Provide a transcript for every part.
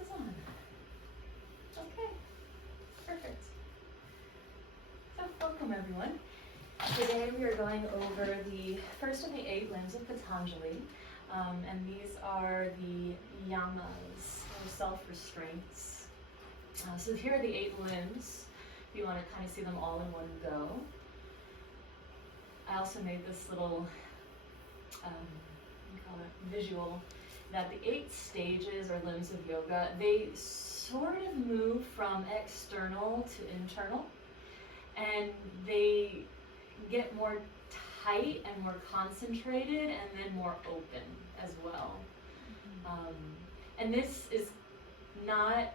is on. Okay, perfect. So welcome everyone. Today we are going over the first of the 8 limbs of Patanjali, and these are the Yamas, or self-restraints. So here are the 8 limbs, if you want to kind of see them all in one go. I also made this little visual that the 8 stages or limbs of yoga, they sort of move from external to internal, and they get more tight and more concentrated and then more open as well. And this is not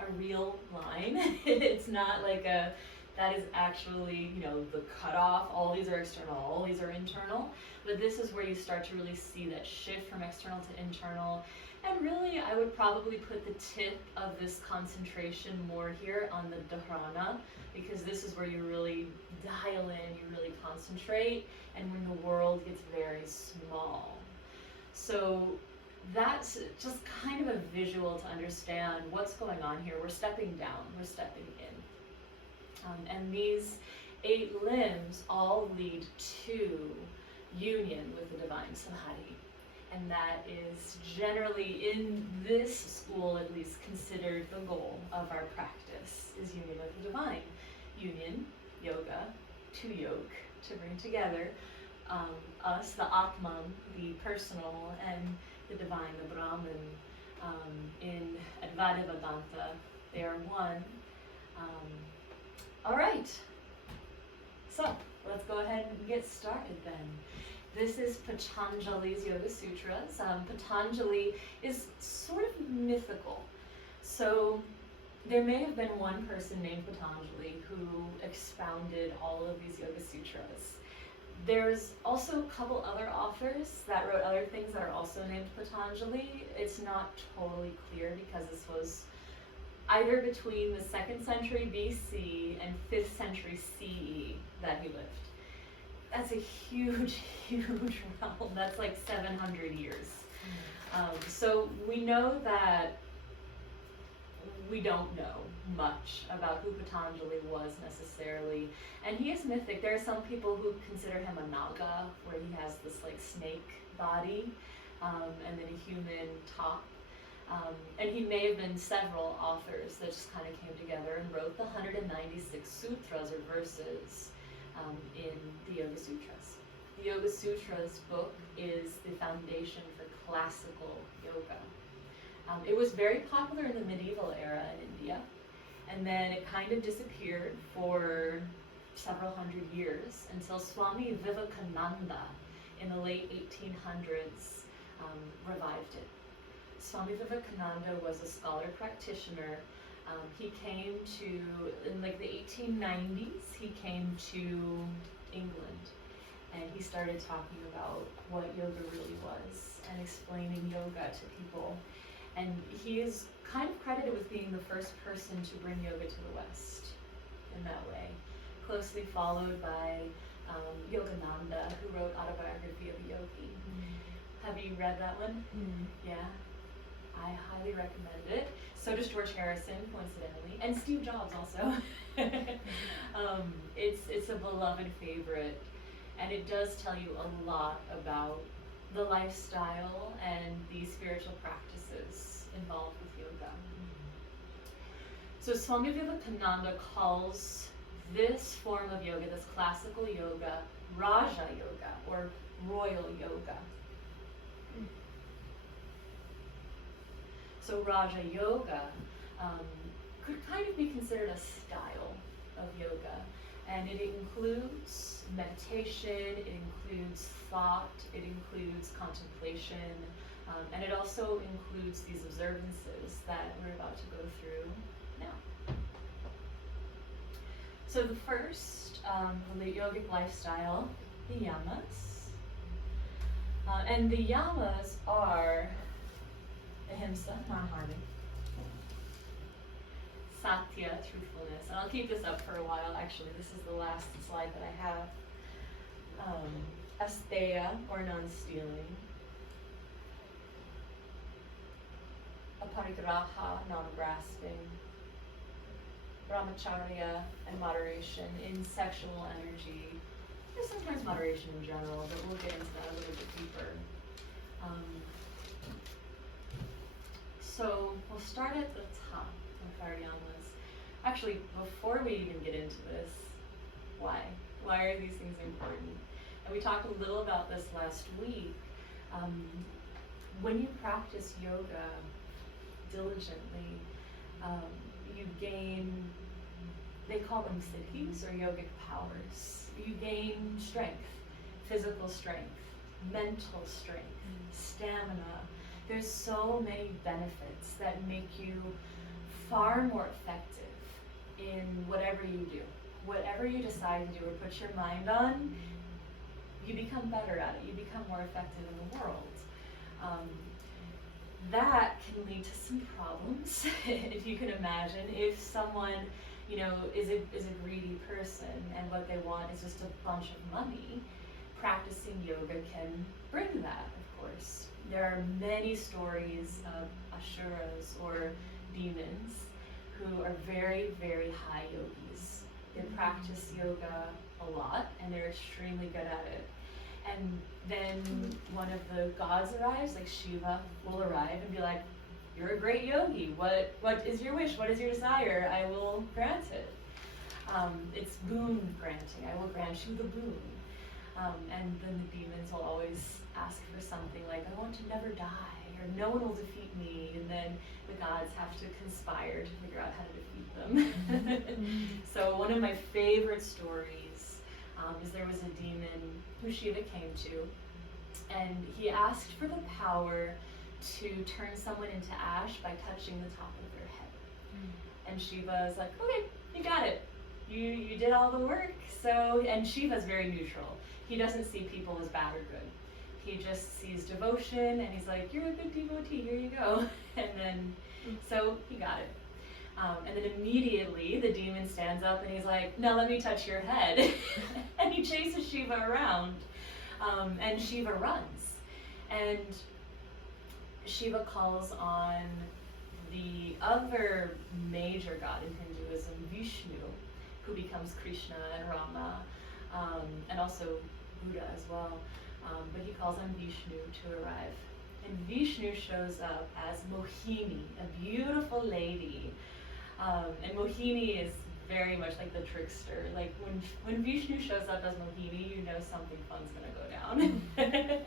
a real line. It's not like that is actually, the cutoff. All these are external, all these are internal. But this is where you start to really see that shift from external to internal. And really, I would probably put the tip of this concentration more here on the dharana, because this is where you really dial in, you really concentrate, and when the world gets very small. So that's just kind of a visual to understand what's going on here. We're stepping down, we're stepping in. And these 8 limbs all lead to union with the divine Samadhi. And that is generally, in this school at least, considered the goal of our practice, is union with the divine. Union, yoga, to yoke, to bring together us, the Atman, the personal, and the divine, the Brahman. In Advaita Vedanta, they are one. All right, so let's go ahead and get started then. This is Patanjali's Yoga Sutras. Patanjali is sort of mythical. So there may have been one person named Patanjali who expounded all of these Yoga Sutras. There's also a couple other authors that wrote other things that are also named Patanjali. It's not totally clear because this was either between the 2nd century BC and 5th century CE that he lived. That's a huge, huge realm. That's like 700 years. So we know that we don't know much about who Patanjali was necessarily. And he is mythic. There are some people who consider him a Naga, where he has this like snake body, and then a human top. And he may have been several authors that just kind of came together and wrote the 196 sutras or verses in the Yoga Sutras. The Yoga Sutras book is the foundation for classical yoga. It was very popular in the medieval era in India, and then it kind of disappeared for several hundred years until Swami Vivekananda in the late 1800s revived it. Swami Vivekananda was a scholar practitioner. He came to, in like the 1890s, he came to England, and he started talking about what yoga really was and explaining yoga to people. And he is kind of credited with being the first person to bring yoga to the West in that way, closely followed by Yogananda, who wrote Autobiography of a Yogi. Have you read that one? Yeah. I highly recommend it. So does George Harrison, coincidentally, and Steve Jobs also. It's a beloved favorite, and it does tell you a lot about the lifestyle and the spiritual practices involved with yoga. So Swami Vivekananda calls this form of yoga, this classical yoga, Raja Yoga, or royal yoga. So Raja Yoga could kind of be considered a style of yoga, and it includes meditation, it includes thought, it includes contemplation, and it also includes these observances that we're about to go through now. So the first, the yogic lifestyle, the Yamas, and the Yamas are ahimsa, non-harming, satya, truthfulness, and I'll keep this up for a while. Actually, this is the last slide that I have. Asteya, or non-stealing, aparigraha, non-grasping, Bramacharya, and moderation in sexual energy. There's sometimes moderation in general, but we'll get into that a little bit deeper. So we'll start at the top of our Yamas. Actually, before we even get into this, why? Why are these things important? And we talked a little about this last week. When you practice yoga diligently, you gain, they call them siddhis or yogic powers. You gain strength, physical strength, mental strength, stamina. There's so many benefits that make you far more effective in whatever you do. Whatever you decide to do or put your mind on, you become better at it. You become more effective in the world. That can lead to some problems, if you can imagine. If someone, is a greedy person and what they want is just a bunch of money, practicing yoga can bring that, of course. There are many stories of asuras or demons who are very, very high yogis. They practice yoga a lot and they're extremely good at it. And then one of the gods arrives, like Shiva will arrive and be like, "You're a great yogi. What is your wish? What is your desire? I will grant it." It's boon granting. I will grant you the boon. And then the demons will always ask for something like, "I want to never die," or "No one will defeat me." And then the gods have to conspire to figure out how to defeat them. So one of my favorite stories is there was a demon who Shiva came to, and he asked for the power to turn someone into ash by touching the top of their head. And Shiva is like, "Okay, you got it. You did all the work." So, and Shiva's very neutral. He doesn't see people as bad or good. He just sees devotion, and he's like, "You're a good devotee, here you go." And then, so he got it. And then immediately the demon stands up and he's like, "Now let me touch your head." And he chases Shiva around, and Shiva runs. And Shiva calls on the other major god in Hinduism, Vishnu, who becomes Krishna and Rama, and also Buddha as well. But he calls on Vishnu to arrive. And Vishnu shows up as Mohini, a beautiful lady. And Mohini is very much like the trickster. Like when Vishnu shows up as Mohini, you know something fun's gonna go down.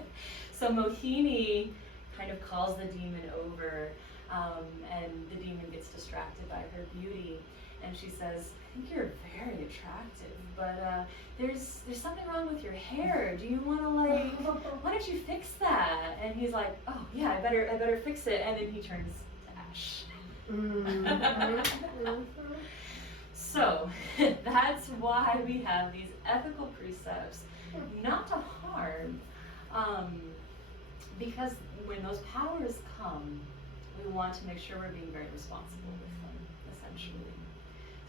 So Mohini kind of calls the demon over, and the demon gets distracted by her beauty. And she says, "I think you're very attractive, but there's something wrong with your hair. Do you want to why don't you fix that?" And he's like, "Oh yeah, I better fix it." And then he turns to ash. So that's why we have these ethical precepts, not to harm, because when those powers come, we want to make sure we're being very responsible with them, essentially.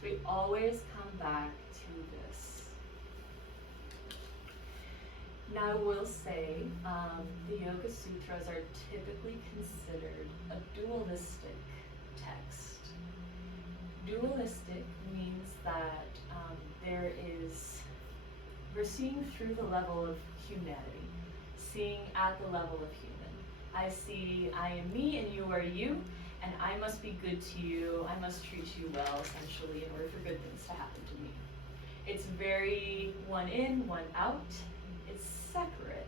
So we always come back to this. Now I will say, the Yoga Sutras are typically considered a dualistic text. Dualistic means that we're seeing through the level of humanity, seeing at the level of human. I see I am me and you are you, and I must be good to you, I must treat you well, essentially, in order for good things to happen to me. It's very one in, one out. It's separate.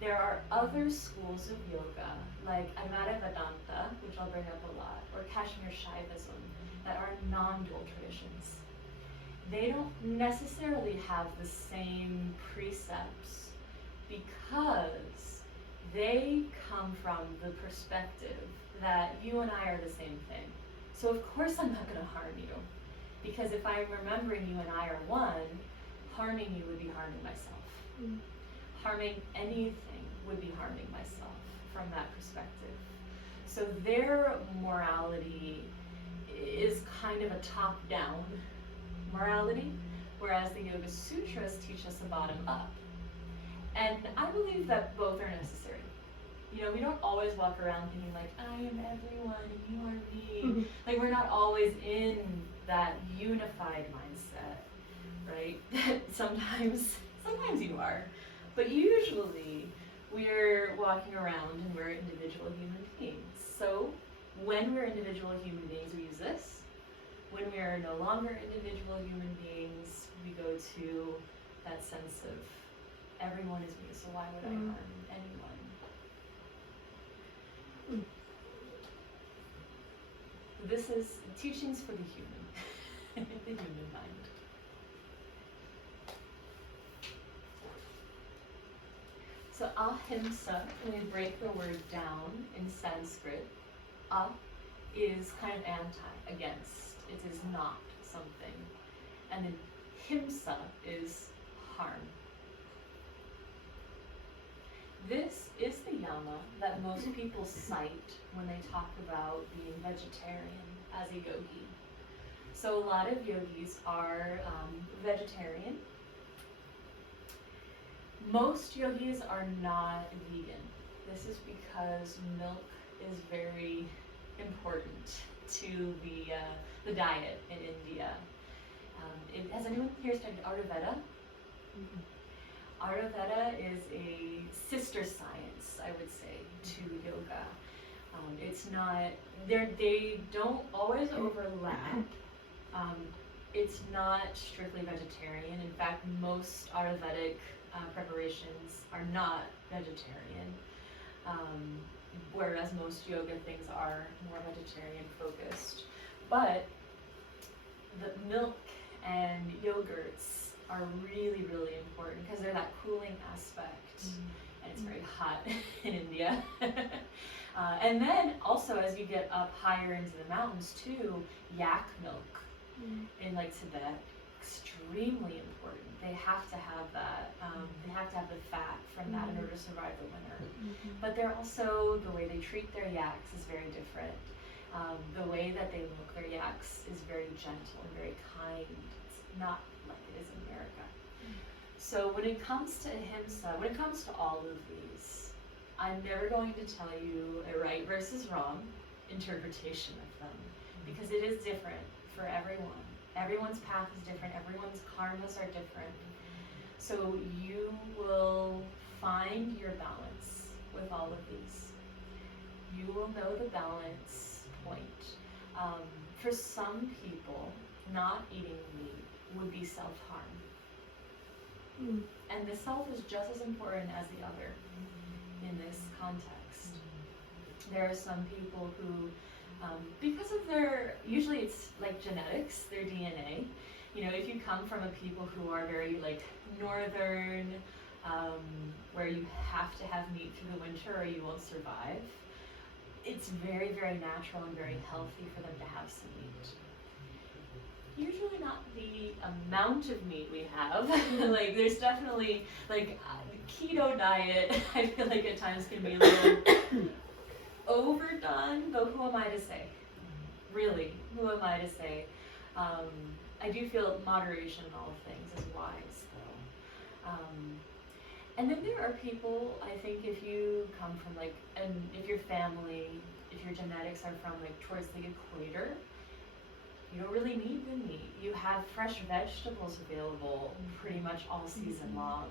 There are other schools of yoga, like Advaita Vedanta, which I'll bring up a lot, or Kashmir Shaivism, that are non-dual traditions. They don't necessarily have the same precepts because they come from the perspective that you and I are the same thing. So of course I'm not going to harm you, because if I'm remembering you and I are one, harming you would be harming myself. Harming anything would be harming myself from that perspective. So their morality is kind of a top-down morality, whereas the Yoga Sutras teach us a bottom-up. And I believe that both are necessary, we don't always walk around thinking like, I am everyone and you are me. Like, we're not always in that unified mindset, right? sometimes you are, but usually we're walking around and we're individual human beings. So when we're individual human beings, we use this. When we are no longer individual human beings, we go to that sense of everyone is me, so why would I harm anyone? This is teachings for the human, the human mind. So ahimsa, when we break the word down in Sanskrit, ah is kind of anti, against. It is not something. And then himsa is harm. This is the yama that most people cite when they talk about being vegetarian as a yogi. So a lot of yogis are vegetarian. Most yogis are not vegan. This is because milk is very important to the diet in India. Has anyone here studied Ayurveda? Ayurveda is a sister science, I would say, to yoga. It's not, they don't always overlap. It's not strictly vegetarian. In fact, most Ayurvedic preparations are not vegetarian, whereas most yoga things are more vegetarian focused. But the milk and yogurts are really, really important because they're that cooling aspect, and it's very hot in India. And then also as you get up higher into the mountains too, yak milk in like Tibet, extremely important. They have to have that. They have to have the fat from that in order to survive the winter. But they're also, the way they treat their yaks is very different. The way that they milk their yaks is very gentle and very kind. It's not like it is in America. So when it comes to ahimsa, when it comes to all of these, I'm never going to tell you a right versus wrong interpretation of them, because it is different for everyone. Everyone's path is different, everyone's karmas are different. So you will find your balance with all of these. You will know the balance point. For some people, not eating meat would be self-harm. And the self is just as important as the other in this context. There are some people who, because of their, usually it's like genetics, their DNA. If you come from a people who are very like northern, where you have to have meat through the winter or you won't survive, it's very, very natural and very healthy for them to have some meat. Usually not the amount of meat we have. Like there's definitely like keto diet, I feel like at times can be a little overdone, though who am I to say? Really, who am I to say? I do feel moderation in all things is wise, though. And then there are people, I think if you come from like, and if your family, if your genetics are from like towards the equator, you don't really need the meat. You have fresh vegetables available pretty much all season long.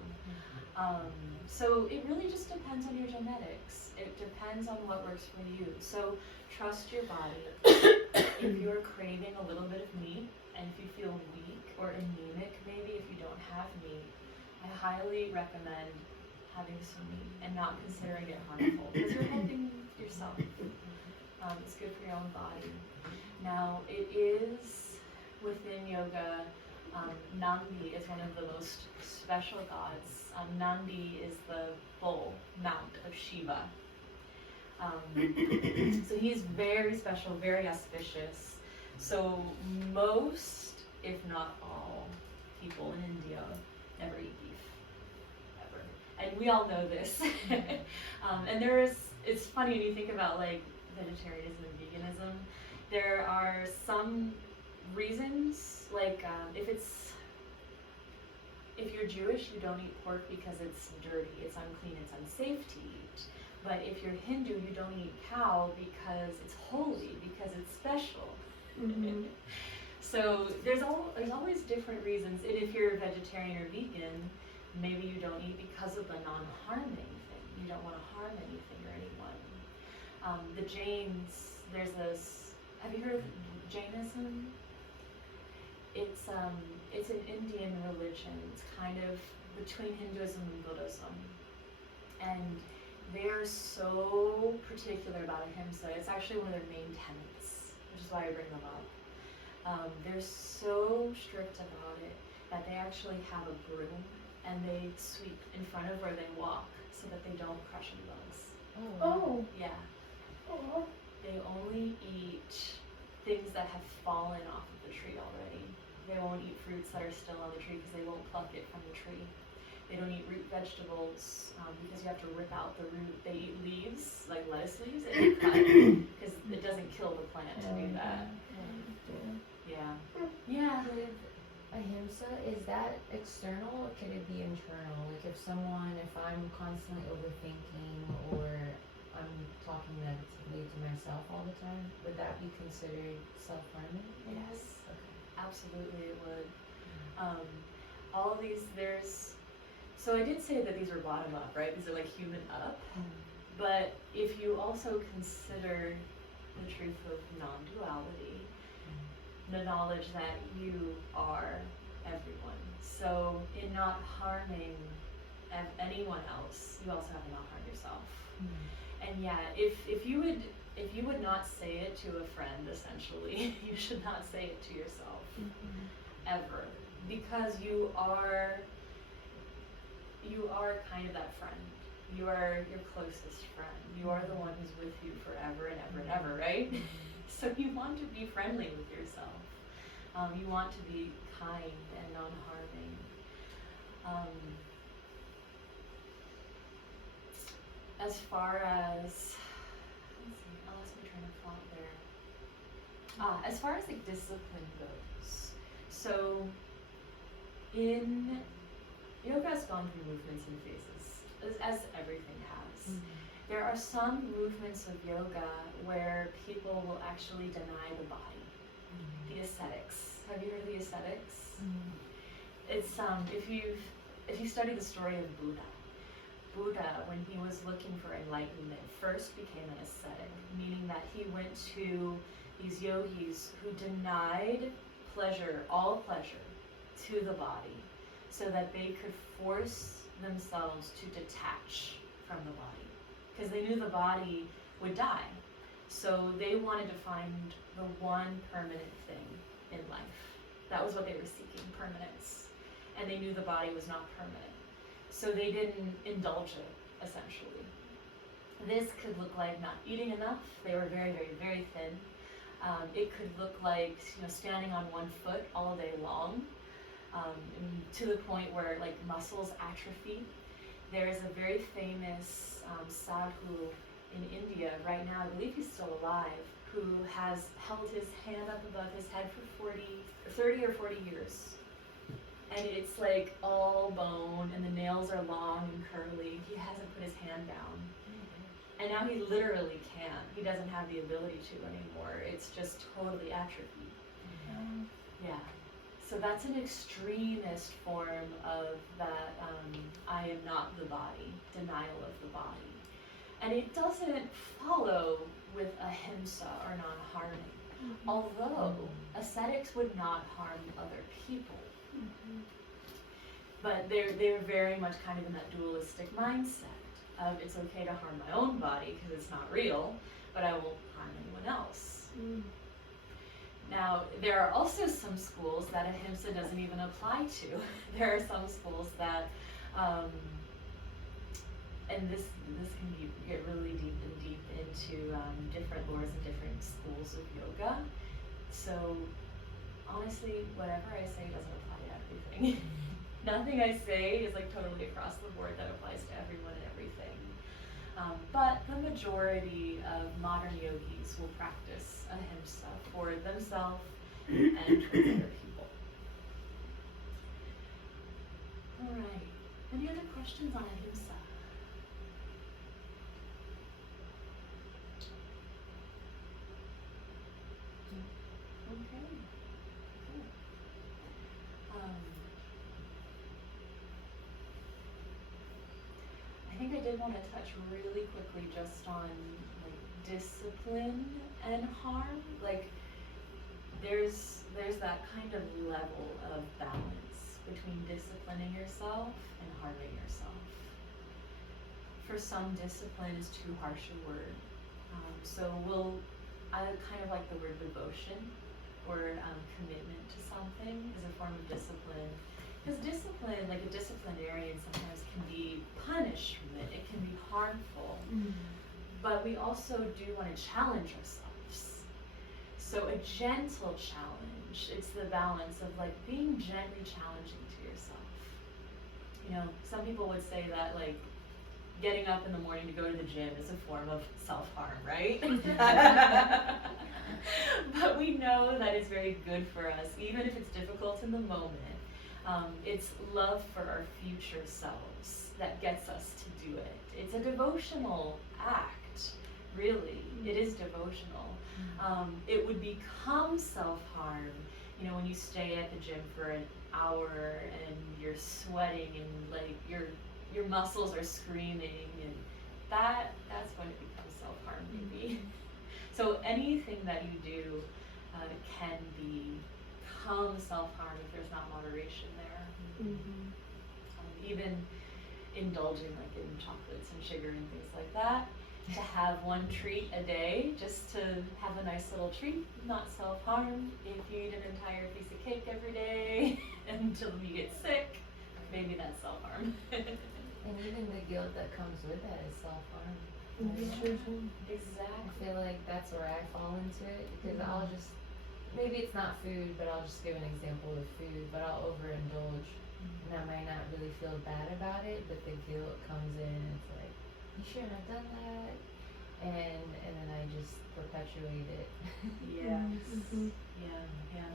So it really just depends on your genetics. It depends on what works for you. So trust your body. If you're craving a little bit of meat, and if you feel weak or anemic maybe if you don't have meat, I highly recommend having some meat and not considering it harmful, because you're helping yourself. It's good for your own body. Now, it is within yoga, Nandi is one of the most special gods. Nandi is the bull mount of Shiva. So he's very special, very auspicious. So most, if not all, people in India never eat beef, ever. And we all know this. And it's funny when you think about like vegetarianism and veganism, there are some reasons, like if you're Jewish, you don't eat pork because it's dirty, it's unclean, it's unsafe to eat. But if you're Hindu, you don't eat cow because it's holy, because it's special. Mm-hmm. So there's always different reasons. And if you're vegetarian or vegan, maybe you don't eat because of the non-harming thing. You don't want to harm anything or anyone. The Jains, there's this. Have you heard of Jainism? It's an Indian religion. It's kind of between Hinduism and Buddhism, and they're so particular about ahimsa. It's actually one of their main tenets, which is why I bring them up. They're so strict about it that they actually have a broom and they sweep in front of where they walk so that they don't crush any bugs. Oh. Yeah. Oh. They only eat things that have fallen off of the tree already. They won't eat fruits that are still on the tree because they won't pluck it from the tree. They don't eat root vegetables because you have to rip out the root. They eat leaves, like lettuce leaves, and you cut it because it doesn't kill the plant to do that. Yeah. Yeah. With ahimsa, is that external or could it be internal? Like if I'm constantly overthinking or I'm talking negatively to myself all the time, would that be considered self-harming? Yes. Okay. Absolutely, it would. All of these, so I did say that these are bottom up, right? These are like human up. But if you also consider the truth of non-duality, the knowledge that you are everyone. So in not harming anyone else, you also have to not harm yourself. And yeah, if you would not say it to a friend, essentially, you should not say it to yourself ever, because you're kind of that friend. You are your closest friend. You are the one who's with you forever and ever and ever, right? So you want to be friendly with yourself. You want to be kind and non-harming. As far as, I lost my train of thought there. As far as like discipline goes, so in yoga has gone through movements and phases, as everything has. There are some movements of yoga where people will actually deny the body. The ascetics. Have you heard of the ascetics? It's if you study the story of Buddha, when he was looking for enlightenment, first became an ascetic, meaning that he went to these yogis who denied all pleasure to the body, so that they could force themselves to detach from the body, because they knew the body would die. So they wanted to find the one permanent thing in life. That was what they were seeking, permanence. And they knew the body was not permanent. So they didn't indulge it, essentially. This could look like not eating enough. They were very, very, very thin. It could look like standing on one foot all day long, to the point where like muscles atrophy. There is a very famous sadhu in India right now, I believe he's still alive, who has held his hand up above his head for 30 or 40 years. And it's like all bone, and the nails are long and curly. He hasn't put his hand down. And now he literally can't. He doesn't have the ability to anymore. It's just totally atrophied. Yeah. So that's an extremist form of that I am not the body, denial of the body. And it doesn't follow with ahimsa or non-harming, although ascetics would not harm other people. But they're very much kind of in that dualistic mindset of it's okay to harm my own body because it's not real, but I won't harm anyone else. Now, there are also some schools that ahimsa doesn't even apply to. There are some schools that, and this can get really deep into different lores and different schools of yoga. So, honestly, whatever I say doesn't apply to everything. Nothing I say is like totally across the board that applies to everyone and everything. But the majority of modern yogis will practice ahimsa for themselves and towards other people. All right. Any other questions on ahimsa? did want to touch really quickly just on like discipline and harm. Like there's that kind of level of balance between disciplining yourself and harming yourself. For some, discipline is too harsh a word. I kind of like the word devotion or commitment to something as a form of discipline. Because discipline, like a disciplinarian, sometimes can be punishment, it can be harmful. But we also do want to challenge ourselves. So a gentle challenge, it's the balance of like being gently challenging to yourself. You know, some people would say that like getting up in the morning to go to the gym is a form of self-harm, right? But we know that it's very good for us, even if it's difficult in the moment. It's love for our future selves that gets us to do it. It's a devotional act, really. It is devotional. It would become self-harm, you know, when you stay at the gym for an hour and you're sweating and like your muscles are screaming, and that's when it becomes self-harm, maybe. So anything that you do can become self-harm if there's not moderation there. Even indulging like in chocolates and sugar and things like that, to have one treat a day, just to have a nice little treat, not self-harm. If you eat an entire piece of cake every day until you get sick, maybe that's self-harm. And even the guilt that comes with that is self-harm. Exactly. I feel like that's where I fall into it, because I'll just, maybe it's not food, but I'll just give an example of food, but I'll overindulge, and I might not really feel bad about it, but the guilt comes in, it's like, you shouldn't have done that, and then I just perpetuate it. Yes. Yeah.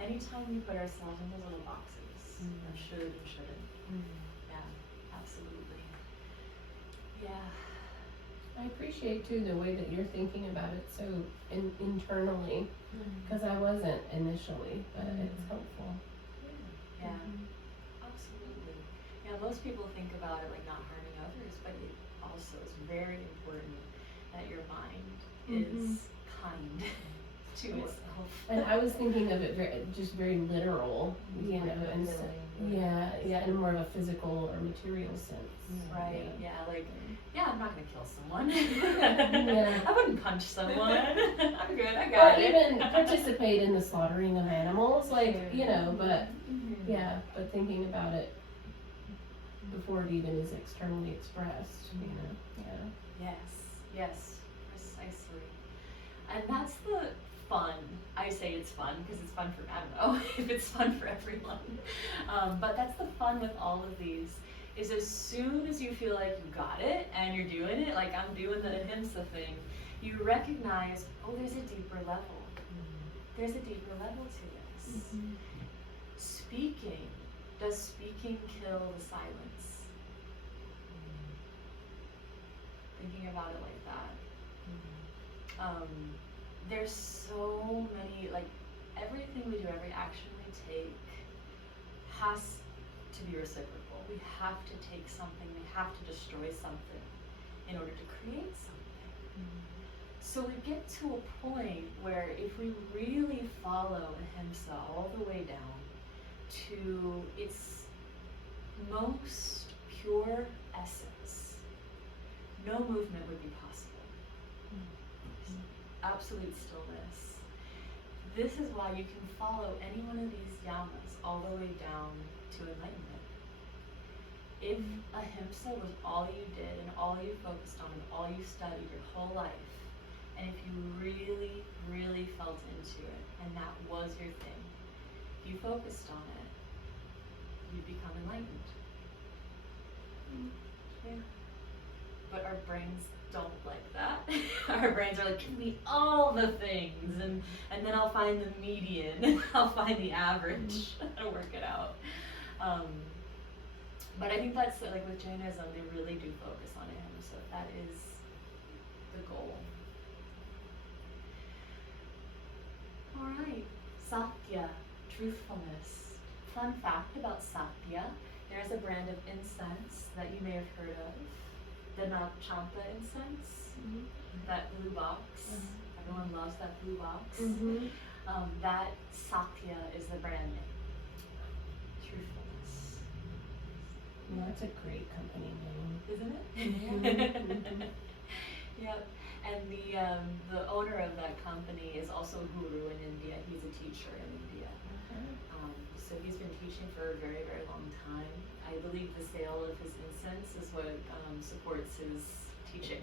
Anytime we put ourselves in those little boxes of should and shouldn't. Yeah, absolutely. Yeah. I appreciate too the way that you're thinking about it so internally, because I wasn't initially, but it's helpful. Yeah, absolutely. Yeah, most people think about it like not harming others, but it also is very important that your mind is kind to itself. And I was thinking of it very literal, you know, and so, in more of a physical or material sense. Right, I'm not gonna kill someone. I wouldn't punch someone. I'm good, I got it. Or even participate in the slaughtering of animals, like, you know, but but thinking about it before it even is externally expressed, you know. Yes, precisely. And that's the fun. I say it's fun because it's fun for, I don't know if it's fun for everyone. But that's the fun with all of these, is as soon as you feel like you got it and you're doing it, like I'm doing the ahimsa thing, you recognize, oh, there's a deeper level. There's a deeper level to this. Speaking, does speaking kill the silence? Thinking about it like that. There's so many, like everything we do, every action we take has to be reciprocal. We have to take something, we have to destroy something in order to create something. So we get to a point where if we really follow ahimsa all the way down to its most pure essence, no movement would be possible. Absolute stillness. This is why you can follow any one of these yamas all the way down to enlightenment. If ahimsa was all you did and all you focused on and all you studied your whole life, and if you really, really felt into it and that was your thing, if you focused on it, you'd become enlightened. Yeah. But our brains don't like that. Our brains are like, give me all the things, and then I'll find the median, I'll find the average, and work it out. But I think that's, like with Jainism, they really do focus on ahimsa. That is the goal. Alright, Satya, truthfulness. Fun fact about Satya, there's a brand of incense that you may have heard of the Champa incense, that blue box. Everyone loves that blue box. That Satya is the brand name. Truthfulness. Well, that's a great company name. Isn't it? Mhm. Yep. And the owner of that company is also a guru in India. He's a teacher in India. So he's been teaching for a very, very long time. I believe the sale of his incense is what supports his teaching.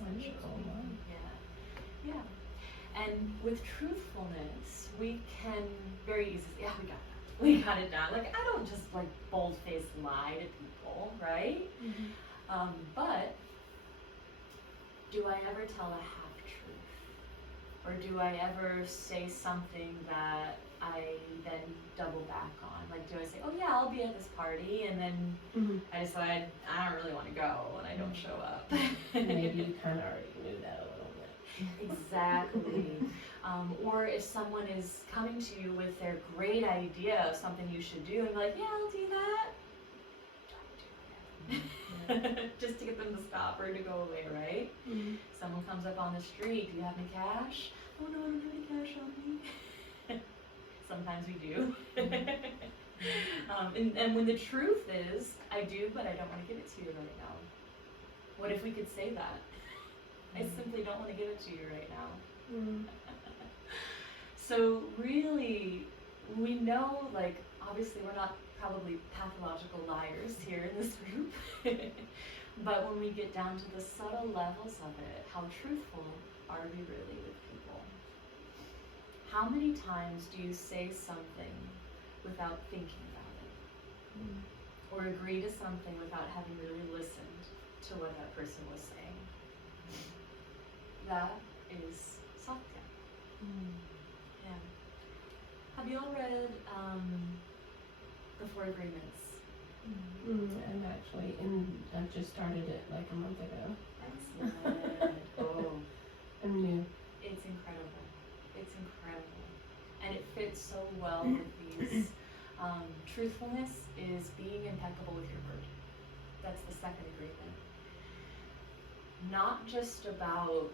Wonderful. Wow. Yeah. Yeah. And with truthfulness, we can very easily, yeah, we got that. We got it done. Like, I don't just like bold-faced lie to people, right? But do I ever tell a half-truth? Or do I ever say something that I then double back on? Like, do I say, oh yeah, I'll be at this party, and then I decide I don't really want to go, and I don't show up. Maybe you kind of already knew that a little bit. Exactly. Or if someone is coming to you with their great idea of something you should do, and be like, yeah, I'll do that. Don't do it. Just to get them to stop or to go away, right? Someone comes up on the street, do you have any cash? Oh no, I don't have any cash on me. Sometimes we do. And when the truth is, I do, but I don't want to give it to you right now. What if we could say that? I simply don't want to give it to you right now. So really, we know, like, obviously we're not probably pathological liars here in this group, but when we get down to the subtle levels of it, how truthful are we really with people? How many times do you say something without thinking about it? Or agree to something without having really listened to what that person was saying? That is Satya. Yeah. Have you all read The Four Agreements? I'm actually I've just started it like a month ago. Excellent. Oh, I'm new. it's incredible. It's incredible. And it fits so well with these. Truthfulness is being impeccable with your word. That's the second agreement. Not just about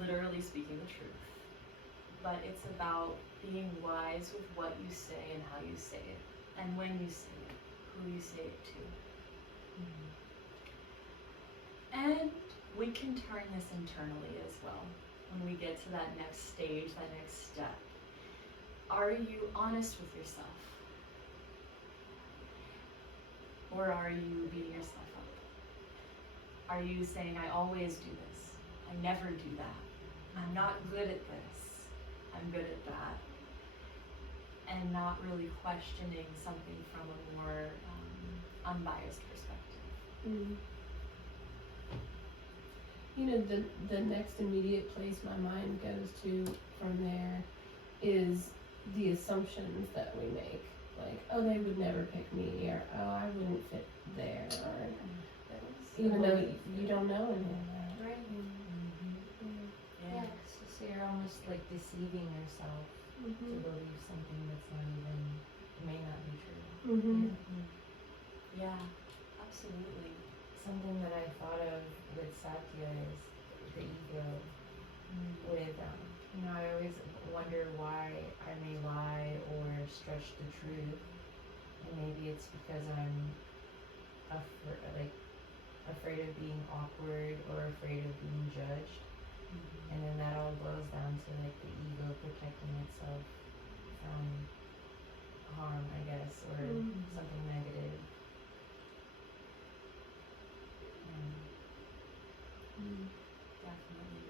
literally speaking the truth, but it's about being wise with what you say and how you say it, and when you say it, who you say it to. And we can turn this internally as well when we get to that next stage, that next step. Are you honest with yourself? Or are you beating yourself up? Are you saying, I always do this, I never do that, I'm not good at this, I'm good at that, and not really questioning something from a more unbiased perspective? You know, the next immediate place my mind goes to from there is the assumptions that we make. Like, oh, they would never pick me, or oh, I wouldn't fit there, or even though you don't know any of that. Right. Yeah. So you're almost like deceiving yourself to believe something that's not even, may not be true. Yeah, absolutely. Something that I thought of with Satya is the ego. With, I always wonder why I may lie or stretch the truth. And maybe it's because I'm afraid of being awkward or afraid of being judged. And then that all boils down to like the ego protecting itself from harm, I guess, or something negative. Definitely.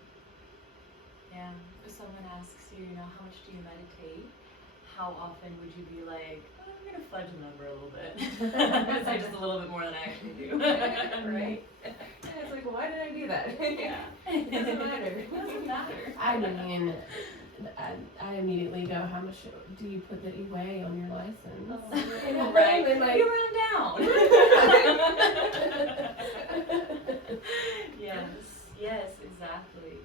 Yeah. If someone asks you, how much do you meditate? How often would you be like, oh, I'm going to fudge the number a little bit. I'm going to say just a little bit more than I actually do. Right? And it's like, well, why did I do that? Yeah. It doesn't matter. It doesn't matter. I mean, I immediately go, how much do you put that you weigh on your license? Right. And like, You run down. Yes, exactly.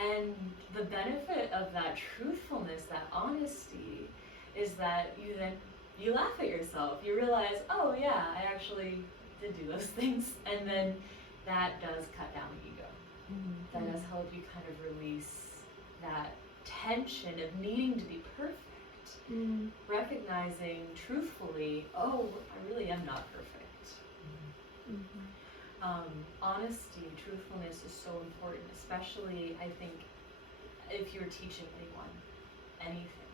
And the benefit of that truthfulness, that honesty, is that you laugh at yourself. You realize, oh yeah, I actually to do those things, and then that does cut down ego. That does help you kind of release that tension of needing to be perfect. Recognizing truthfully, oh, I really am not perfect. Honesty, truthfulness is so important, especially I think if you're teaching anyone anything,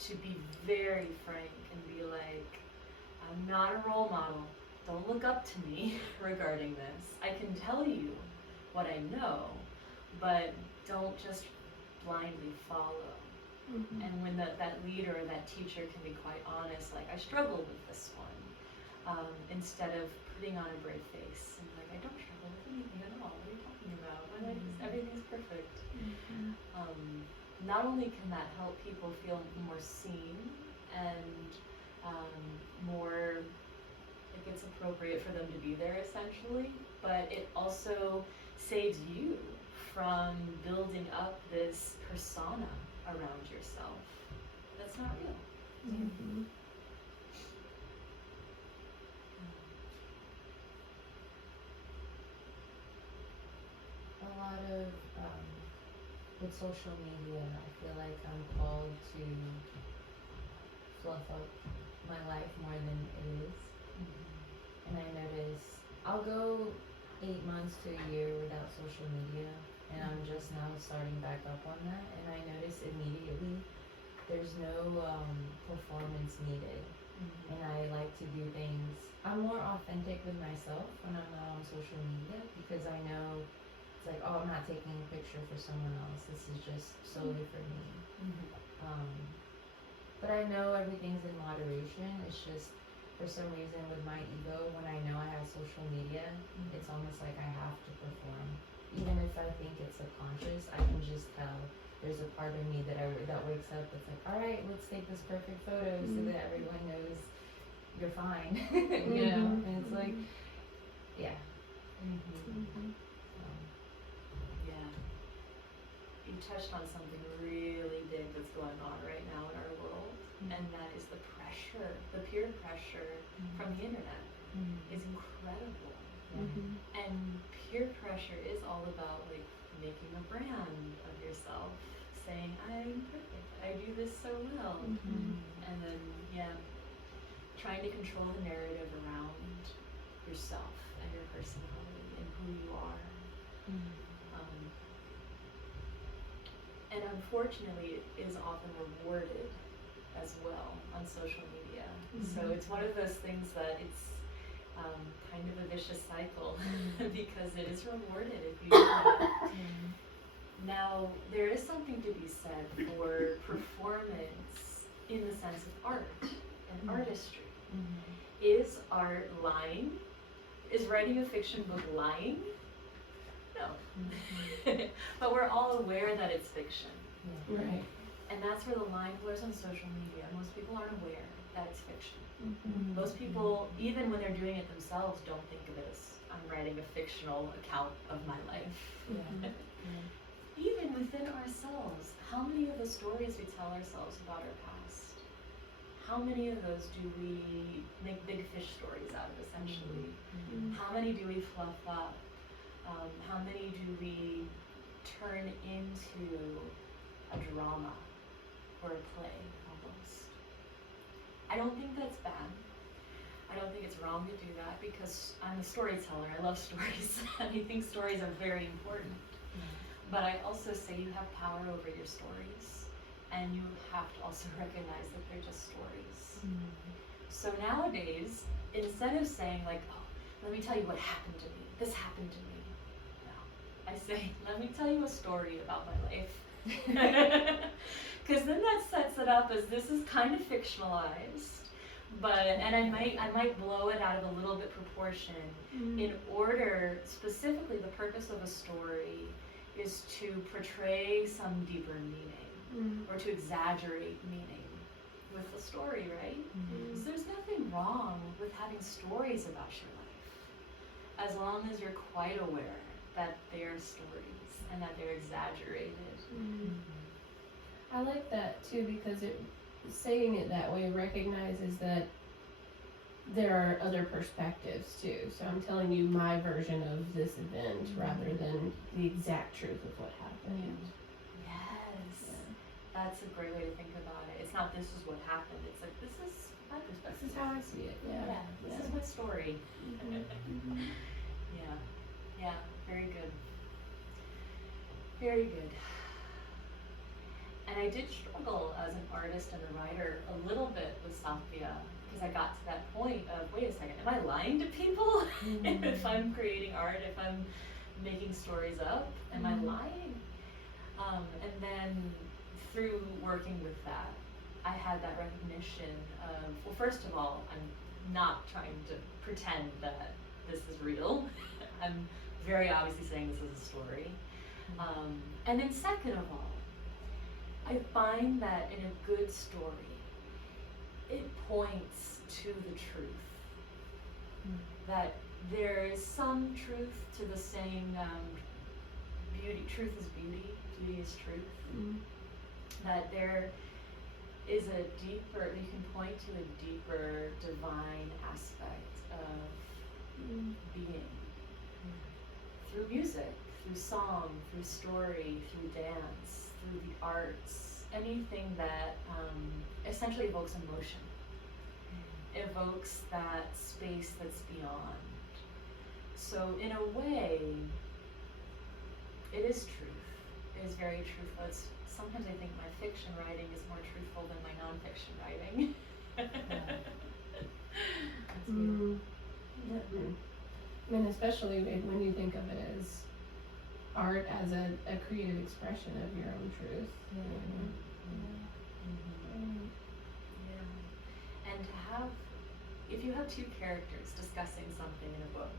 to be very frank and be like, I'm not a role model. Don't look up to me regarding this. I can tell you what I know, but don't just blindly follow. And when that leader or that teacher can be quite honest, like, I struggle with this one, instead of putting on a brave face and like, I don't struggle with anything at all. What are you talking about? Everything's perfect. Not only can that help people feel more seen and more, like it's appropriate for them to be there essentially, but it also saves you from building up this persona around yourself that's not real. A lot of, with social media, I feel like I'm called to fluff up my life more than it is. And I notice I'll go 8 months to a year without social media, and I'm just now starting back up on that, and I notice immediately there's no performance needed. And I like to do things, I'm more authentic with myself when I'm not on social media, because I know it's like, oh, I'm not taking a picture for someone else, this is just solely for me. But I know everything's in moderation. It's just, for some reason with my ego, when I know I have social media, it's almost like I have to perform. Even if I think it's subconscious, I can just tell there's a part of me that wakes up that's like, all right, let's take this perfect photo so that everyone knows you're fine. You know? And it's like, yeah. Yeah. You touched on something really big that's going on right now in our world, and that is the pressure, the peer pressure from the internet is incredible. And peer pressure is all about like making a brand of yourself, saying, I'm perfect, I do this so well. And then, trying to control the narrative around yourself and your personality and who you are. And unfortunately, it is often rewarded as well on social media. So it's one of those things that it's kind of a vicious cycle because it is rewarded if you do that. Now, there is something to be said for performance in the sense of art and artistry. Is art lying? Is writing a fiction book lying? No. But we're all aware that it's fiction. Right. And that's where the line blurs on social media. Most people aren't aware that it's fiction. Most people, even when they're doing it themselves, don't think of it as, I'm writing a fictional account of my life. Even within ourselves, how many of the stories we tell ourselves about our past, how many of those do we make big fish stories out of, essentially? How many do we fluff up? How many do we turn into a drama or a play, almost? I don't think that's bad. I don't think it's wrong to do that because I'm a storyteller. I love stories. And I think stories are very important. But I also say you have power over your stories, and you have to also recognize that they're just stories. So nowadays, instead of saying like, oh, let me tell you what happened to me, this happened to me, no. I say, let me tell you a story about my life. Because then that sets it up as this is kind of fictionalized, and I might blow it out of a little bit proportion in order, specifically the purpose of a story is to portray some deeper meaning or to exaggerate meaning with the story, right? So there's nothing wrong with having stories about your life as long as you're quite aware that they're stories and that they're exaggerated. I like that too because saying it that way recognizes that there are other perspectives too. So I'm telling you my version of this event rather than the exact truth of what happened. Yes. That's a great way to think about it. It's not this is what happened. It's like this is my perspective. This is how I see it. Yeah. This is my story. Mhm. Yeah. Very good. Very good. And I did struggle as an artist and a writer a little bit with Satya because I got to that point of, wait a second, am I lying to people? If I'm creating art, if I'm making stories up, am I lying? And then through working with that, I had that recognition of, well, first of all, I'm not trying to pretend that this is real. I'm very obviously saying this is a story. And then second of all, I find that in a good story, it points to the truth. That there is some truth to the saying, beauty, truth is beauty, beauty is truth. That there is a deeper, you can point to a deeper divine aspect of being. Through music, through song, through story, through dance, through the arts, anything that essentially evokes emotion, evokes that space that's beyond. So in a way, it is truth. It is very truthful. Sometimes I think my fiction writing is more truthful than my nonfiction writing. That's beautiful. I mean, especially when you think of it as art as a creative expression of your own truth. And to have, if you have two characters discussing something in a book,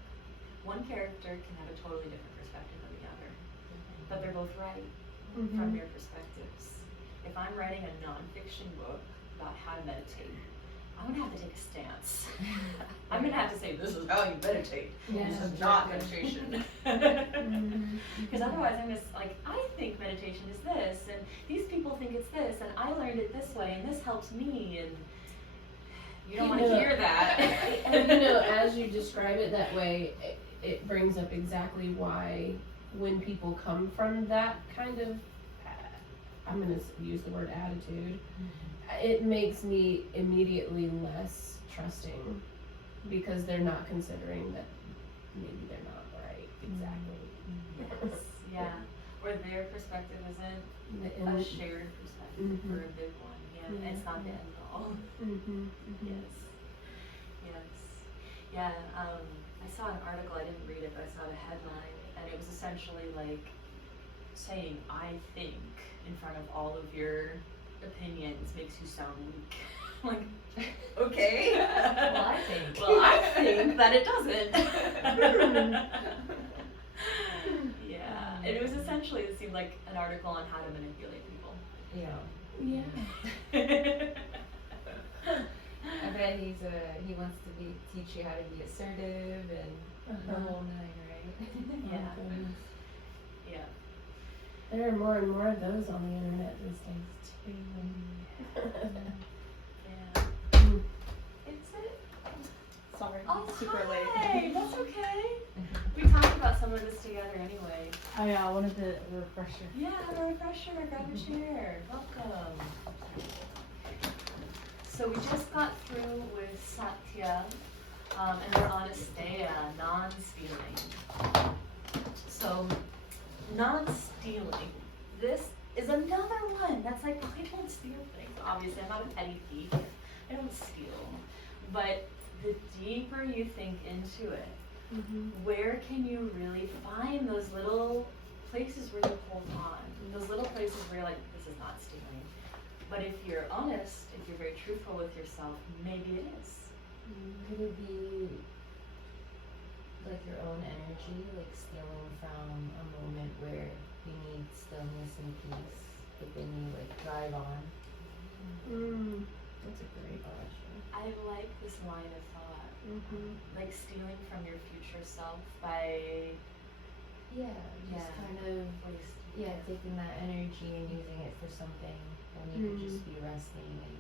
one character can have a totally different perspective than the other, but they're both right from their perspectives. If I'm writing a nonfiction book about how to meditate, I'm gonna have to take a stance. I'm gonna have to say, this is how you meditate. This is not meditation. Because otherwise I'm just like, I think meditation is this, and these people think it's this, and I learned it this way, and this helps me, and you don't want to hear that. And as you describe it that way, it brings up exactly why when people come from that kind of, I'm gonna use the word attitude, it makes me immediately less trusting because they're not considering that maybe they're not right exactly. Yeah, or their perspective isn't a shared perspective or a big one. Yeah, it's not the end all. Yes. I saw an article, I didn't read it, but I saw the headline, and it was essentially like saying, I think, in front of all of your opinions makes you sound weak. Like, okay. Well, I think that it doesn't. Yeah. And it was essentially, it seemed like an article on how to manipulate people. I bet he wants to teach you how to be assertive and the whole nine, right? Yeah. There are more and more of those on the internet these days too. Is it? Sorry, Oh, super hi. late. That's okay. We talked about some of this together anyway. Oh yeah, I wanted the refresher. Yeah, have a refresher. Grab a chair. Welcome. So we just got through with Satya, and we're on Asteya, non-stealing. So, non-stealing. This is another one that's like, I don't steal things. Obviously, I'm not a petty thief. I don't steal. But the deeper you think into it, where can you really find those little places where you hold on? Those little places where you're like, this is not stealing. But if you're honest, if you're very truthful with yourself, maybe it is. Could it be like your own energy, like stealing from a moment where you need stillness and peace, but then you like drive on? That's a great question. I like this line of thought. Like stealing from your future self by kind of taking that energy and using it for something when you could just be resting and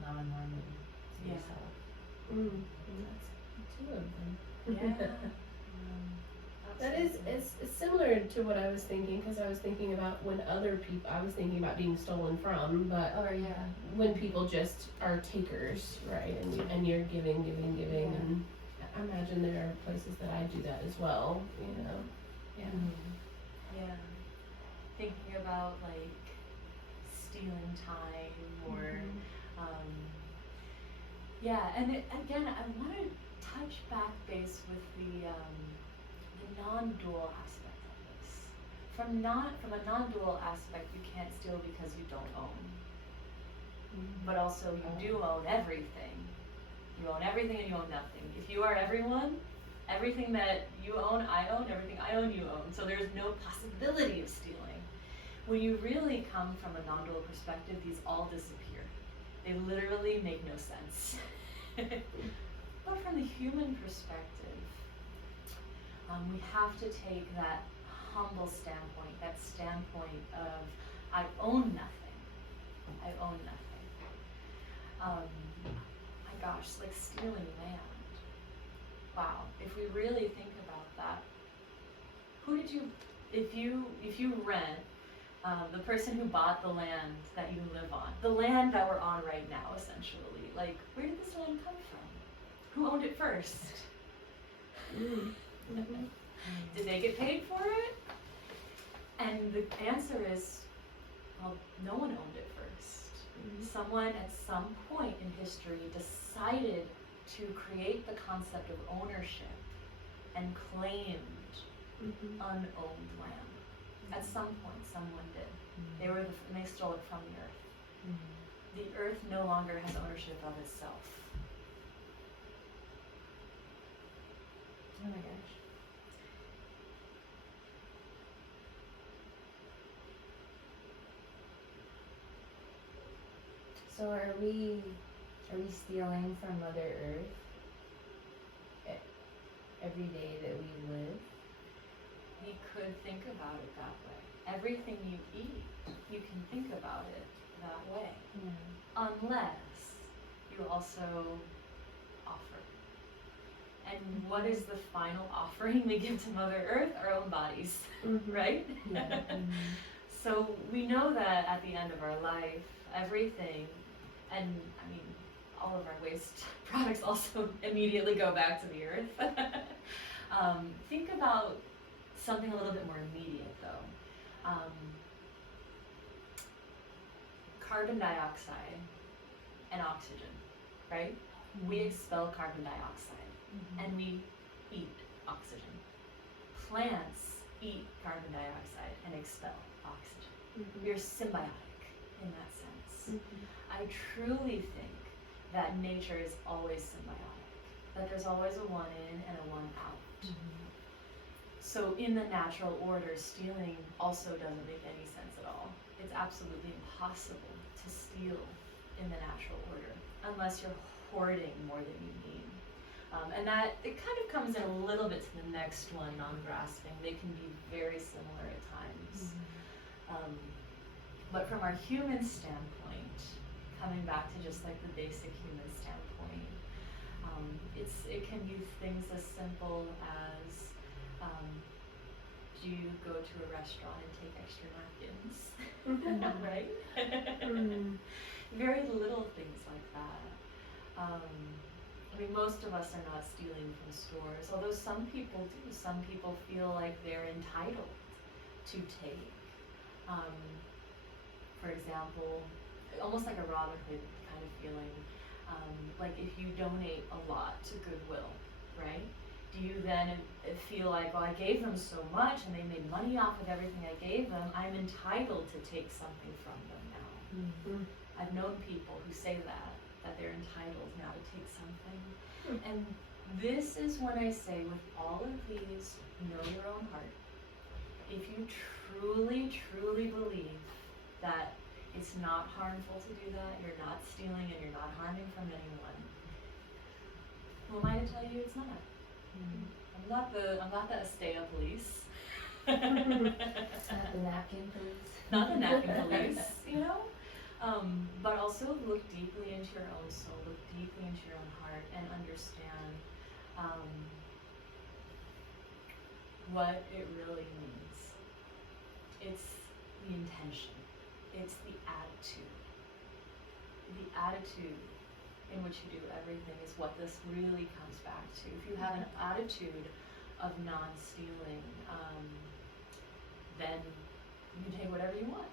non-harming to yourself. And that's 2 of them. Yeah. That is, it's similar to what I was thinking, because I was thinking about when other people, I was thinking about being stolen from, but Or yeah. when people just are takers, right, and you're giving, and I imagine there are places that I do that as well, you know, yeah. Yeah. Thinking about like stealing time or yeah, and again I want to touch back base with the non-dual aspect of this. From a non-dual aspect, you can't steal because you don't own. But also you do own everything. You own everything and you own nothing. If you are everyone, everything that you own, I own, everything I own, you own. So there's no possibility of stealing. When you really come from a non-dual perspective, these all disappear. They literally make no sense. But from the human perspective, we have to take that humble standpoint, that standpoint of, I own nothing. I own nothing. My gosh, like stealing land. Wow, if we really think about that, who did you, if you rent, the person who bought the land that you live on, the land that we're on right now, essentially, like, where did this land come from? Who owned it first? Did they get paid for it? And the answer is, well, no one owned it first. Someone at some point in history decided to create the concept of ownership and claimed unowned land. At some point, someone did. And they stole it from the earth. The earth no longer has ownership of itself. Oh my gosh. So are we stealing from Mother Earth every day that we live? We could think about it that way. Everything you eat, you can think about it that way. Unless you also offer. And what is the final offering we give to Mother Earth? Our own bodies, right? So we know that at the end of our life, everything, and I mean, all of our waste products also immediately go back to the earth. Think about something a little bit more immediate though. Carbon dioxide and oxygen, right? We expel carbon dioxide and we eat oxygen. Plants eat carbon dioxide and expel oxygen. We're symbiotic in that sense. I truly think that nature is always symbiotic, that there's always a one in and a one out. So in the natural order, stealing also doesn't make any sense at all. It's absolutely impossible to steal in the natural order unless you're hoarding more than you need. And that, it kind of comes in a little bit to the next one, non-grasping. They can be very similar at times. But from our human standpoint, coming back to just like the basic human standpoint, it can be things as simple as, do you go to a restaurant and take extra napkins? Right? Very little things like that. I mean, most of us are not stealing from stores, although some people do. Some people feel like they're entitled to take. For example, almost like a Robin Hood kind of feeling. Like if you donate a lot to Goodwill, right? Do you then feel like, well, I gave them so much and they made money off of everything I gave them, I'm entitled to take something from them now. I've known people who say that they're entitled now to take something. And this is when I say, with all of these, know your own heart. If you truly, truly believe that it's not harmful to do that, you're not stealing and you're not harming from anyone, who am I to tell you it's not? I'm not the Estea police. Not the napkin police. Not the napkin police, you know? But also look deeply into your own soul, look deeply into your own heart, and understand what it really means. It's the intention. It's the attitude. The attitude in which you do everything is what this really comes back to. If you have an attitude of non-stealing, then you can take whatever you want.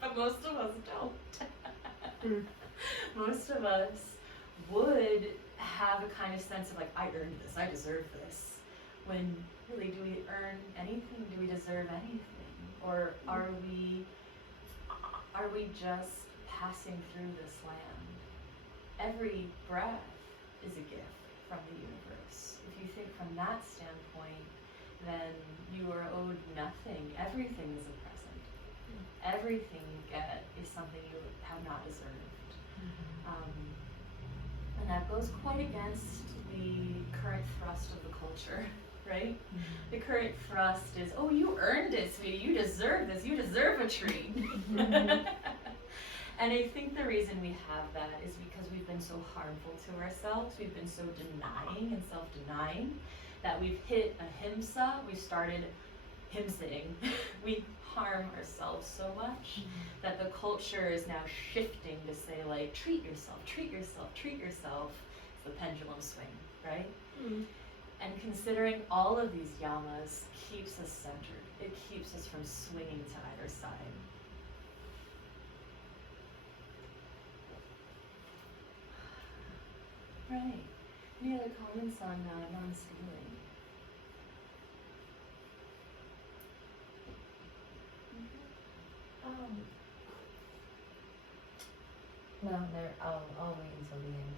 But most of us don't. Most of us would have a kind of sense of like, I earned this, I deserve this. When really, do we earn anything? Do we deserve anything? Or are we just passing through this land? Every breath is a gift from the universe. If you think from that standpoint, then you are owed nothing. Everything is a present. Everything you get is something you have not deserved. And that goes quite against the current thrust of the culture, right? The current thrust is, oh, you earned it, sweetie. You deserve this. You deserve a treat. And I think the reason we have that is because we've been so harmful to ourselves. We've been so denying and self-denying that we've hit ahimsa. We've started him-sitting. We harm ourselves so much that the culture is now shifting to say, like, treat yourself, treat yourself, treat yourself. It's the pendulum swing, right? And considering all of these yamas keeps us centered. It keeps us from swinging to either side. Right. Any other comments on non-stealing? No, I'll wait until the end.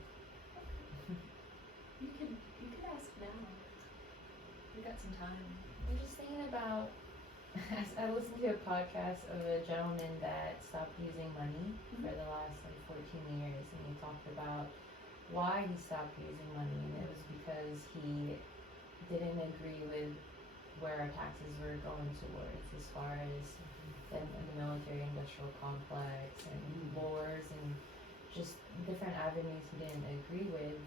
You could ask now. We got some time. I'm just thinking about, I listened to a podcast of a gentleman that stopped using money for the last 14 years, and he talked about why he stopped using money, and it was because he didn't agree with where our taxes were going towards, as far as the military industrial complex and wars and just different avenues he didn't agree with.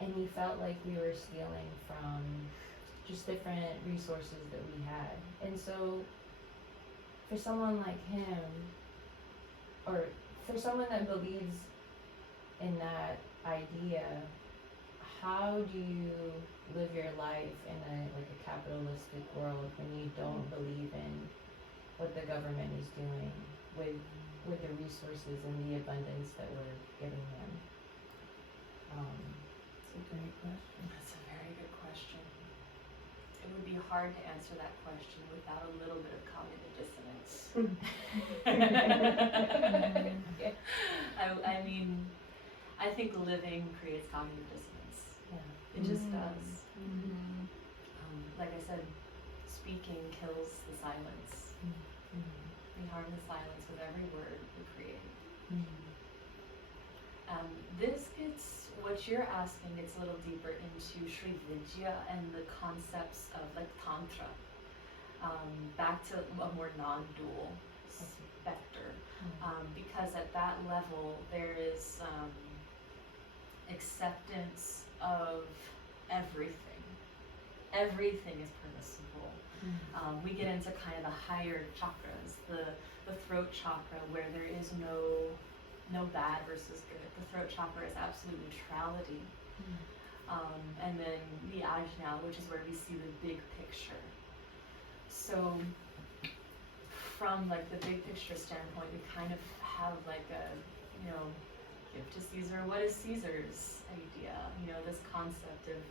And he felt like we were stealing from just different resources that we had. And so for someone like him, or for someone that believes in that idea, how do you live your life in a capitalistic world when you don't believe in what the government is doing with the resources and the abundance that we're giving them? It's a great question. That's a very good question. It would be hard to answer that question without a little bit of cognitive dissonance. I mean, I think living creates cognitive dissonance. Yeah. It just does. Like I said, speaking kills the silence. We harm the silence with every word we create. This gets, what you're asking gets a little deeper into Sri Vidya and the concepts of like Tantra. Back to a more non-dual specter. Because at that level there is acceptance of everything. Everything is permissible. We get into kind of the higher chakras, the throat chakra, where there is no bad versus good. The throat chakra is absolute neutrality. And then the ajna, which is where we see the big picture. So from like the big picture standpoint, we kind of have like a, give to Caesar what is Caesar's idea. This concept of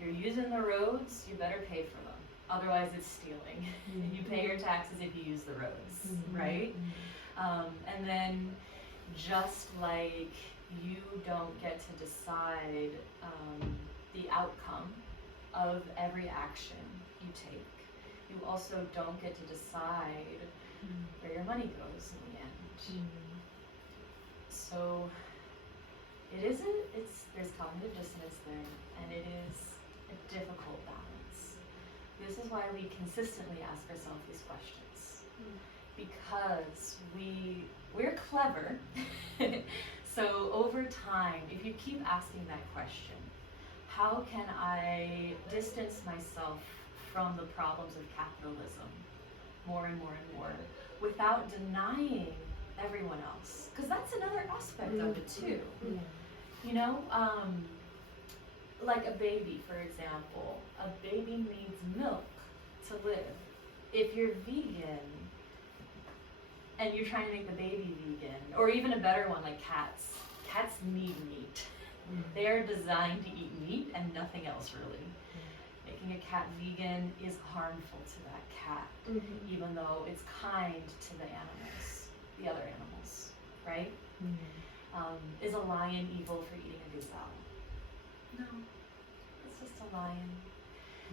you're using the roads, you better pay for them. Otherwise it's stealing. You pay your taxes if you use the roads, right? And then just like you don't get to decide the outcome of every action you take, you also don't get to decide where your money goes in the end. So there's cognitive dissonance there, and it is a difficult balance. This is why we consistently ask ourselves these questions. because we're clever. So over time, if you keep asking that question, how can I distance myself from the problems of capitalism more and more and more without denying everyone else? Because that's another aspect of it too. Yeah. You know, like a baby, for example. A baby needs milk to live. If you're vegan and you're trying to make the baby vegan, or even a better one like cats, cats need meat. They are designed to eat meat and nothing else really. Making a cat vegan is harmful to that cat, even though it's kind to the animals, the other animals, right? Is a lion evil for eating a gazelle? No, it's just a lion.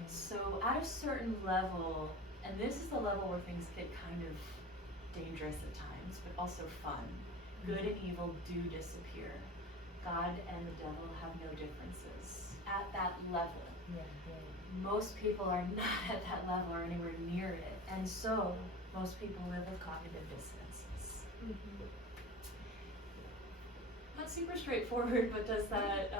So at a certain level, and this is the level where things get kind of dangerous at times, but also fun. Good and evil do disappear. God and the devil have no differences at that level. Most people are not at that level or anywhere near it, and so most people live with cognitive dissonances. Not super straightforward, but does that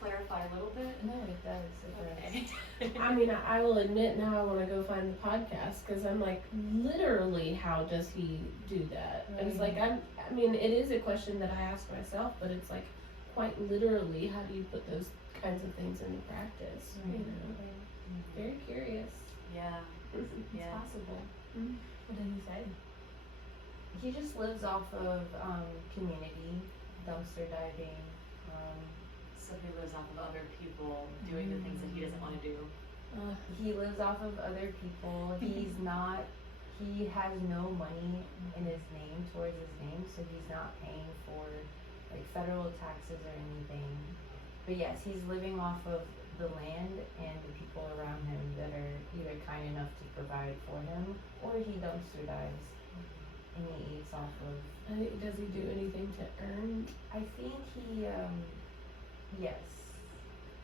clarify a little bit? No, it does. It Okay. I mean, I will admit now I want to go find the podcast because I'm like, literally, how does he do that? And it's like, I mean, it is a question that I ask myself, but it's like, quite literally, how do you put those kinds of things into practice? You know, very curious. Yeah. It's Yeah. possible. What did he say? He just lives off of community, dumpster diving. So he lives off of other people doing the things that he doesn't want to do. He lives off of other people. He has no money in his name, towards his name, so he's not paying for like federal taxes or anything. But yes, he's living off of the land and the people around him that are either kind enough to provide for him, or he dumpster dives and he eats off of. Does he do anything to earn? I think he, yes,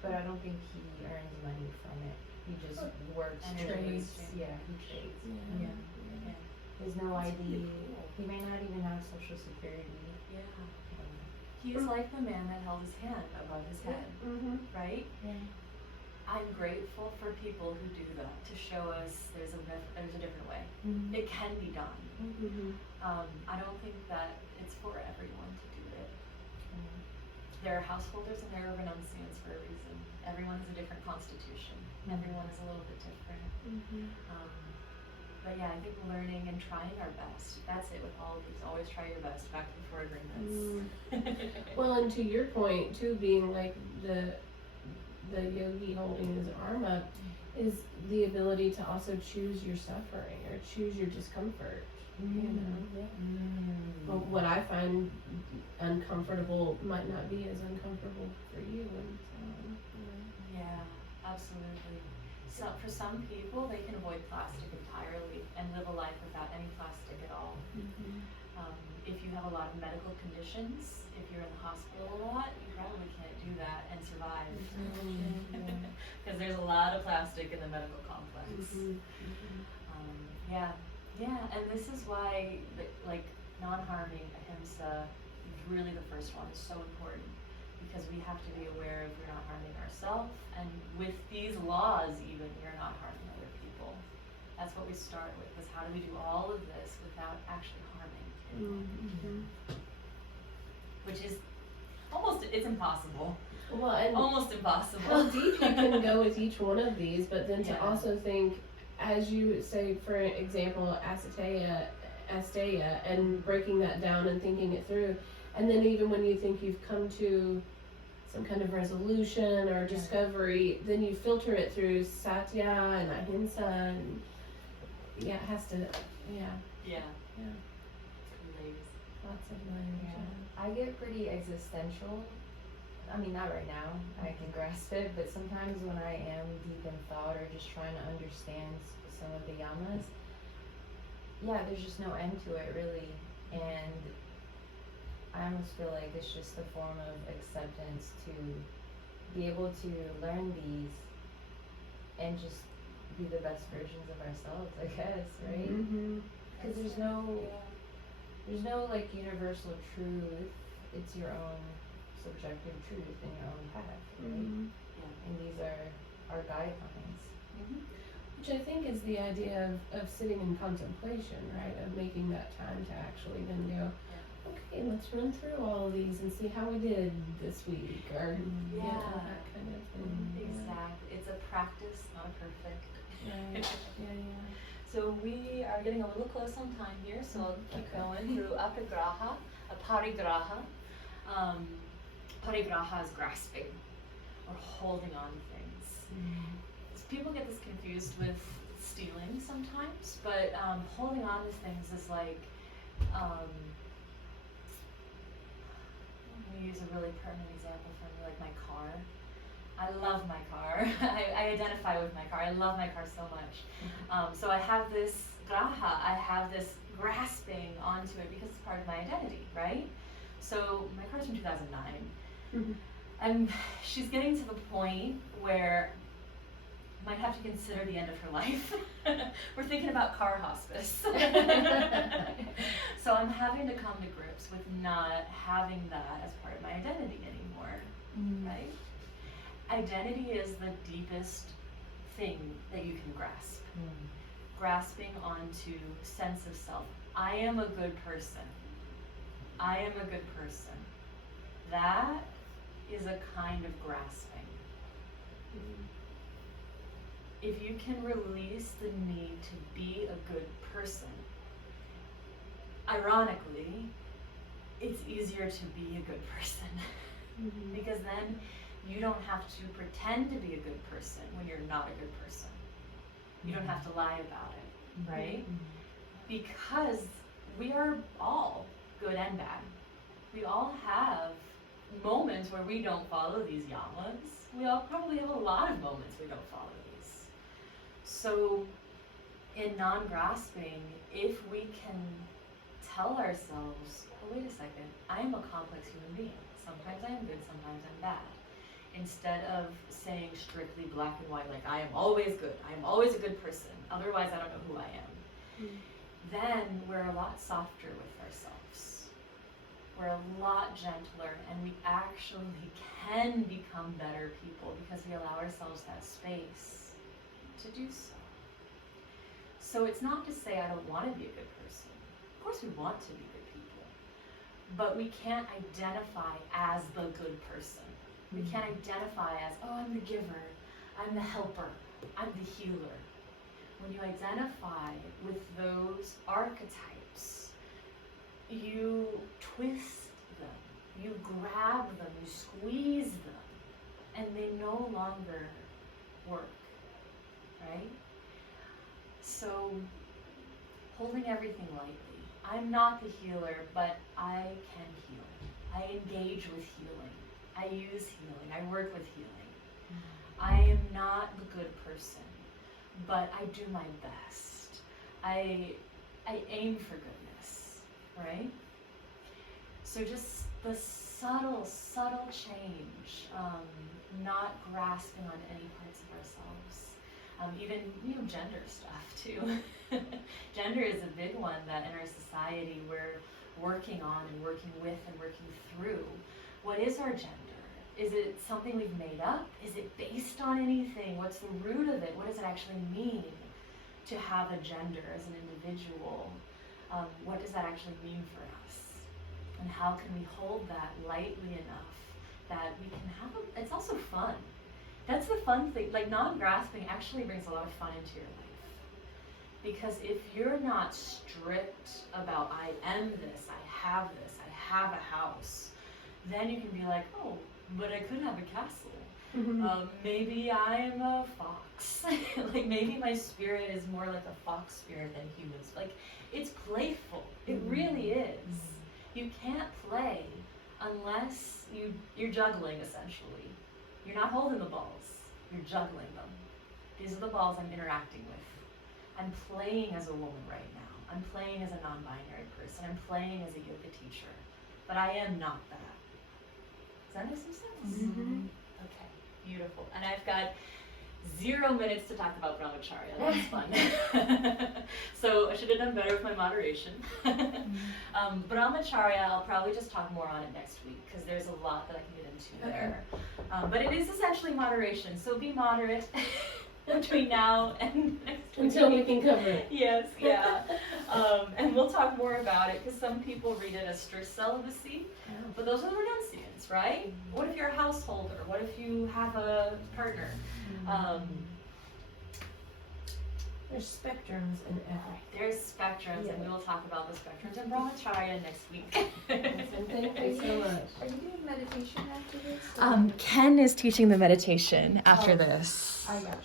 but I don't think he earns money from it. He just works, And trades. trades. Yeah, he trades. Yeah. Yeah. There's no That's ID. pretty cool. He may not even have social security. Yeah. He's like the man that held his hand above his head, right? Yeah. I'm grateful for people who do that to show us there's a different way. It can be done. I don't think that it's for everyone to do it. There are householders and there are renunciants for a reason. Everyone has a different constitution. Everyone is a little bit different. But yeah, I think learning and trying our best. That's it with all of these. Always try your best. Back to the 4 agreements. Well, and to your point too, being like the yogi holding his arm up is the ability to also choose your suffering or choose your discomfort. You know, Well, what I find uncomfortable might not be as uncomfortable for you, and so Yeah, absolutely. So for some people, they can avoid plastic entirely and live a life without any plastic at all. If you have a lot of medical conditions, if you're in the hospital a lot, you probably can't do that and survive. Because there's a lot of plastic in the medical complex. Yeah, and this is why, like, non-harming, ahimsa, really the first one is so important. Because we have to be aware if we're not harming ourselves, and with these laws even, you're not harming other people. That's what we start with, is how do we do all of this without actually harming anyone? Which is it's impossible. well, and Almost impossible. how deep you can go with each one of these, but then to Yeah. also think, as you say, for example, asteya, and breaking that down and thinking it through, and then even when you think you've come to some kind of resolution or discovery, then you filter it through satya and ahimsa, and it has to, Yeah. Yeah. Layers. lots of layers. I get pretty existential. I mean, not right now. I can grasp it, but sometimes when I am deep in thought or just trying to understand some of the yamas, yeah, there's just no end to it really, and I almost feel like it's just a form of acceptance to be able to learn these and just be the best versions of ourselves, I guess, right? Because there's no like universal truth. It's your own subjective truth and your own path, right? And these are our guidelines. Which I think is the idea of sitting in contemplation, right? Of making that time to actually then go, okay, let's run through all of these and see how we did this week, or you know, that kind of thing. Exactly. It's a practice, not a perfect. Right. Yeah. So we are getting a little close on time here, so I'll keep going through apigraha, aparigraha. Parigraha is grasping or holding on to things. So people get this confused with stealing sometimes, but holding on to things is like, let me use a really pertinent example for me, like my car. I love my car. I identify with my car. I love my car so much. So I have this graha, I have this grasping onto it because it's part of my identity, right? So my car's from 2009. And she's getting to the point where might have to consider the end of her life. We're thinking about car hospice. So I'm having to come to grips with not having that as part of my identity anymore, right? Identity is the deepest thing that you can grasp. Grasping onto sense of self. I am a good person. I am a good person. That is a kind of grasping. If you can release the need to be a good person, ironically, it's easier to be a good person. Because then you don't have to pretend to be a good person when you're not a good person. You don't have to lie about it, right? Because we are all good and bad. We all have moments where we don't follow these yamas. We all probably have a lot of moments we don't follow these. So in non-grasping, if we can tell ourselves, oh, wait a second, I am a complex human being. Sometimes I am good, sometimes I'm bad. Instead of saying strictly black and white, like I am always good, I am always a good person, otherwise I don't know who I am. Then we're a lot softer with ourselves. We're a lot gentler, and we actually can become better people because we allow ourselves that space to do so. So it's not to say I don't want to be a good person. Of course we want to be good people. But we can't identify as the good person. We can't identify as, oh, I'm the giver, I'm the helper, I'm the healer. When you identify with those archetypes, you twist them, you grab them, you squeeze them, and they no longer work, right? So, holding everything lightly. I'm not the healer, but I can heal. I engage with healing. I use healing. I work with healing. I am not the good person, but I do my best. I aim for goodness, right? So just the subtle change, not grasping on any parts of ourselves. Even, gender stuff too. Gender is a big one that in our society we're working on and working with and working through. What is our gender? Is it something we've made up? Is it based on anything? What's the root of it? What does it actually mean to have a gender as an individual? What does that actually mean for us? And how can we hold that lightly enough that we can have it's also fun. That's the fun thing. Like non-grasping actually brings a lot of fun into your life. Because if you're not strict about I am this, I have a house, then you can be like, oh, but I could have a castle. Maybe I'm a fox. Like maybe my spirit is more like a fox spirit than humans. Like it's playful. It really is. You can't play unless you're juggling essentially. You're not holding the balls. You're juggling them. These are the balls I'm interacting with. I'm playing as a woman right now. I'm playing as a non-binary person. I'm playing as a yoga teacher. But I am not that. Does that make some sense? Okay, beautiful. And I've got 0 minutes to talk about Bramacharya. That's fun. So I should have done better with my moderation. Bramacharya, I'll probably just talk more on it next week because there's a lot that I can get into there. But it is essentially moderation, so be moderate between now and next week. Until we can cover it. Yes, yeah. And we'll talk more about it because some people read it as strict celibacy, but those are the renunciants, right? What if you're a householder? What if you have a partner? There's spectrums in everything. There's spectrums, and we will talk about the spectrums in Bramacharya next week. Thank you so much. Are you doing meditation after this? Ken is teaching the meditation after this. I got